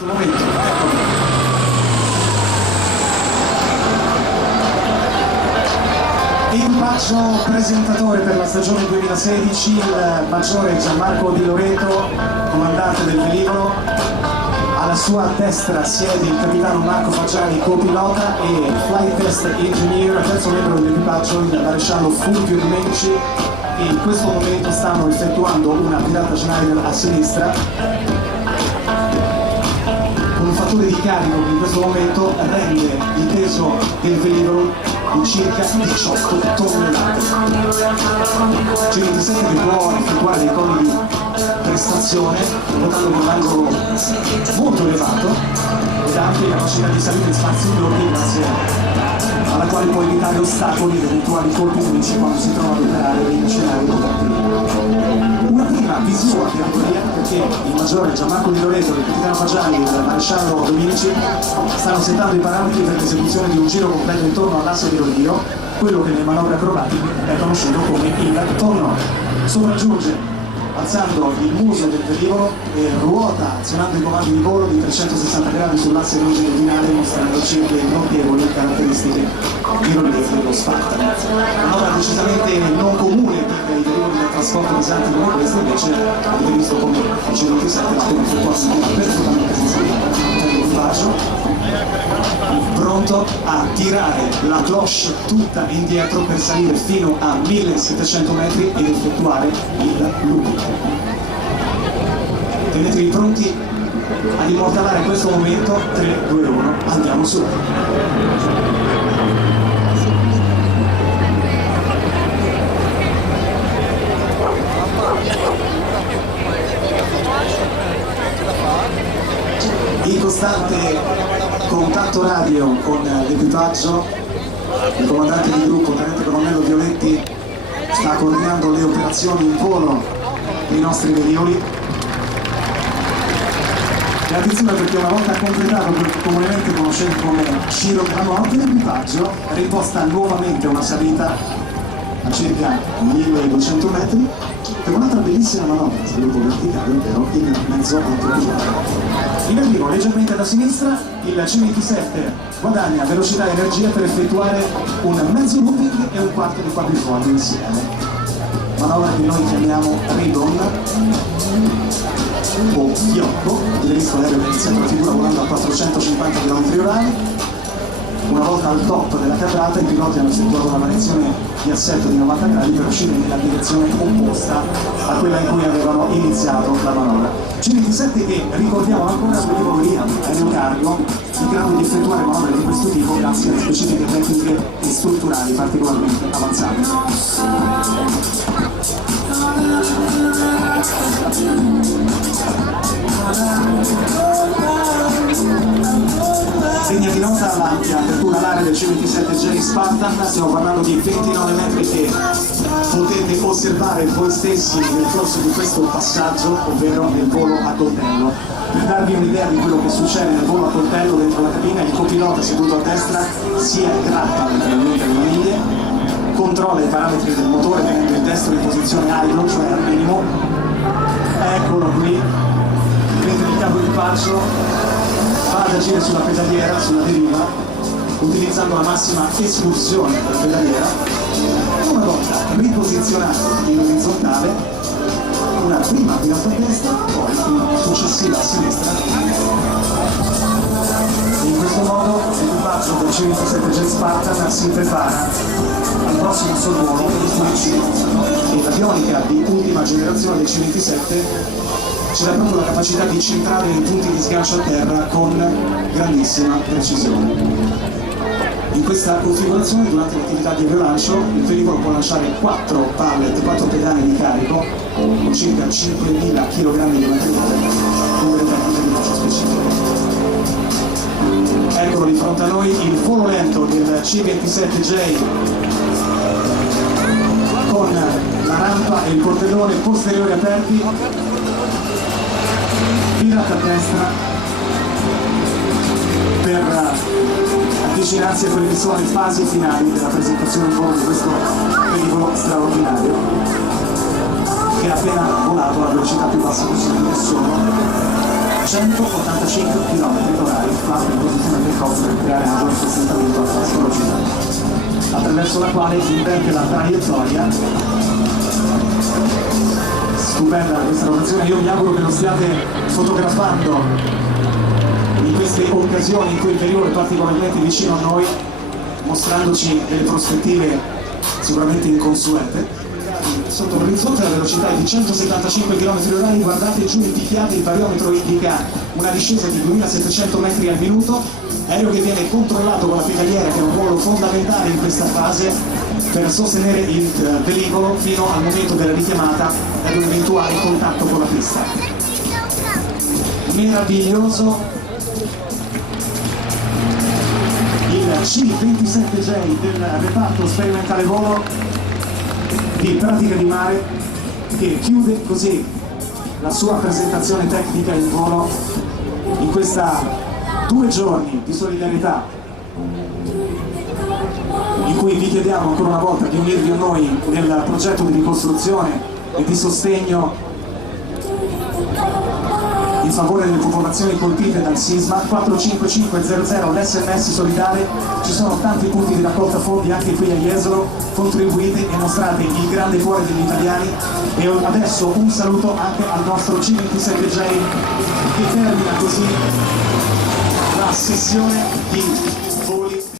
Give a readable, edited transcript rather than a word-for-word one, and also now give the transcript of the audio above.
Momento. Equipaggio presentatore per la stagione 2016, il maggiore Gianmarco Di Loreto, comandante del velivolo. Alla sua destra siede il capitano Marco Fagiani, copilota, e flight test engineer, terzo membro dell'equipaggio, il maresciallo Fulvio Di Medici. E in questo momento stanno effettuando una virata Schneider a sinistra, un fattore di carico che in questo momento rende il peso del velivolo di circa 18 tonnellate. C27 che può effettuare dei coli di prestazione ruotando con un angolo molto elevato ed ha anche capacità di salire in spazi indotti, grazie alla quale può evitare ostacoli ed eventuali colpi nemici quando si trova ad operare in scenari rotativi. Una prima visione di teoria, perché il maggiore Gianmarco Di Loreto, il capitano Fagiani e il maresciallo Dominici stanno settando i parametri per l'esecuzione di un giro completo intorno all'asse di roviro, quello che nelle manovre acrobatiche è conosciuto come il tonno. Sopraggiunge alzando il muso del velivolo e ruota azionando i comandi di volo di 360 gradi sull'asse longitudinale, mostrandoci le notevoli caratteristiche di rilievo dello Spartan. Manovra decisamente non comune per i velivoli del trasporto pesanti come questo, invece avete visto come il C27 l'ha effettuato perfettamente senza pronto a tirare la cloche tutta indietro per salire fino a 1700 metri ed effettuare il loop. Tenetevi pronti ad immortalare questo momento. 3, 2, 1, andiamo su. In costante contatto radio con l'equipaggio, il comandante di gruppo, tenente colonnello Violetti, sta coordinando le operazioni in volo dei nostri velivoli. E attenzione, perché una volta completato quel che comunemente conoscete come giro della notte, l'equipaggio riposta nuovamente una salita a circa 1200 metri per un'altra bellissima manovra, sviluppo verticale, ovvero in mezzo autopilota. In arrivo leggermente da sinistra, il C27 guadagna velocità e energia per effettuare un mezzo looping e un quarto di quadrifoglio insieme. Manovra che noi chiamiamo Ribbon o fiocco, avete visto l'aereo che inizia la figura volando a 450 km/h. Una volta al top della cadrata i piloti hanno effettuato una variazione di assetto di 90 gradi per uscire nella direzione opposta a quella in cui avevano iniziato la manovra. C27 che, ricordiamo ancora, su velivolo Liam aerocargo, in grado di effettuare manovre di questo tipo grazie alle specifiche tecniche e strutturali particolarmente avanzate. Segna di nota l'ampia apertura all'area del C27J Spartan, stiamo parlando di 29 metri che potete osservare voi stessi nel corso di questo passaggio, ovvero nel volo a coltello. Per darvi un'idea di quello che succede nel volo a coltello dentro la cabina, il copilota seduto a destra si aggratta letteralmente le maniglie, controlla i parametri del motore tenendo il destro in posizione idle, cioè al minimo. Eccolo qui, mentre il capo equipaggio va ad agire sulla pedaliera, sulla deriva, utilizzando la massima espulsione della pedaliera, e una volta riposizionato in orizzontale, una prima virata a destra, poi una successiva a sinistra. E in questo modo l'equipaggio del C27 Jet Spartan si prepara al prossimo sorvolo e l'avionica di ultima generazione del C27 c'era proprio la capacità di centrare i punti di sgancio a terra con grandissima precisione. In questa configurazione, durante l'attività di aviolancio, il velivolo può lanciare 4 pallet, 4 pedane di carico con circa 5.000 kg di materiale con delle tecniche di lancio specifiche. Eccolo di fronte a noi il volo lento del C27J con la rampa e il portellone posteriori aperti, virata a destra per avvicinarsi a quelle che sono le fasi finali della presentazione in volo di questo velivolo straordinario che ha appena volato alla velocità più bassa possibile. Sono 185 km/h, plasma in posizione del corpo per creare maggiore sostentamento alla sua velocità, attraverso la quale inverte la traiettoria. Stupenda questa rotazione, io mi auguro che lo stiate fotografando in queste occasioni in cui il velivolo è particolarmente vicino a noi, mostrandoci delle prospettive sicuramente inconsuete. Sotto l'orizzonte la velocità è di 175 km/h, guardate giù, picchiate, il bariometro indica una discesa di 2700 metri al minuto, aereo che viene controllato con la pedaliera, che è un ruolo fondamentale in questa fase per sostenere il velivolo fino al momento della richiamata e ad un eventuale contatto con la pista. Meraviglioso il C-27J del reparto sperimentale volo di pratica di mare, che chiude così la sua presentazione tecnica in volo in questa 2 giorni di solidarietà, in cui vi chiediamo ancora una volta di unirvi a noi nel progetto di ricostruzione e di sostegno in favore delle popolazioni colpite dal sisma. 45500 l'SMS solidale, ci sono tanti punti di raccolta fondi anche qui a Jesolo, contribuite e mostrate il grande cuore degli italiani. E adesso un saluto anche al nostro C-27J che termina così la sessione di volo.